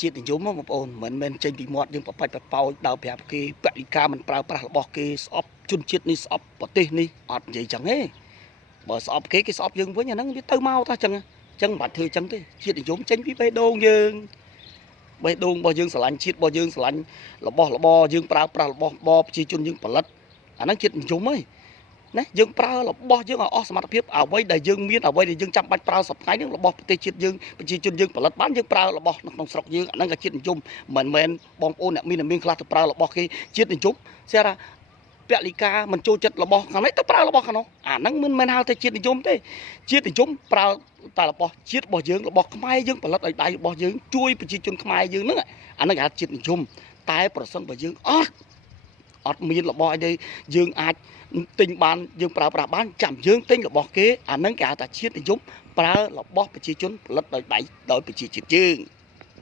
ជាតិនិយមបងប្អូនមិនមែនចេញពីមាត់យើងប្របាច់ប្រប៉ោចដល់ប្រាប់គេបរិការមិនប្រើប្រាស់របស់គេស្អប់ជនជាតិនេះស្អប់ប្រទេសនេះអត់និយាយចឹងទេបើស្អប់គេស្អប់យើងវិញអាហ្នឹងវាទៅមកថាចឹងចឹងមិនបាច់ធ្វើចឹងទេជាតិនិយមចេញពីបេះដូងយើងបេះដូងរបស់យើងស្រឡាញ់ជាតិរបស់យើងស្រឡាញ់របស់របរយើងប្រើប្រាស់របស់ប្រជាជនយើងផលិតអាហ្នឹងជាតិនិយមហីណាយើងប្រើរបស់យើងឲ្យអស់សមត្ថភាពអ្វីដែលយើងមានអ្វីដែលយើងចាំបាច់ប្រើសប្តាហ៍នេះរបស់ប្រទេសជាតិយើងប្រជាជនយើងផលិតបានយើងប្រើរបស់នៅក្នុងស្រុកយើងអាហ្នឹងក៏ជាតិនិយមមិនមែនបងប្អូនអ្នកមានខ្លះទៅប្រើរបស់គេជាតិនិយមស្រាប់ថាពលិកាមិនចូលចិត្តរបស់ខាងនេះទៅប្រើរបស់ខាងនោះអាហ្នឹងមិនមែនហៅថាជាតិនិយមទេជាតិនិយមប្រើតែរបស់ជាតិរបស់យើងរបស់ខ្មែរយើងផលិតឲ្យដៃរបស់យើងជួយប្រជាជនខ្មែរយើងហ្នឹងអាហ្នឹងគេហៅជាតិនិយមតែប្រសិនបើយើងអត់មានរបស់អីទេយើងអាចទិញបានយើងប្រើប្រាស់បានចាំយើងទិញរបស់គេអាហ្នឹងគេហៅថាជាតិនិយមប្រើរបស់ប្រជាជនផលិតដោយដៃដោយប្រជាជាតិយើង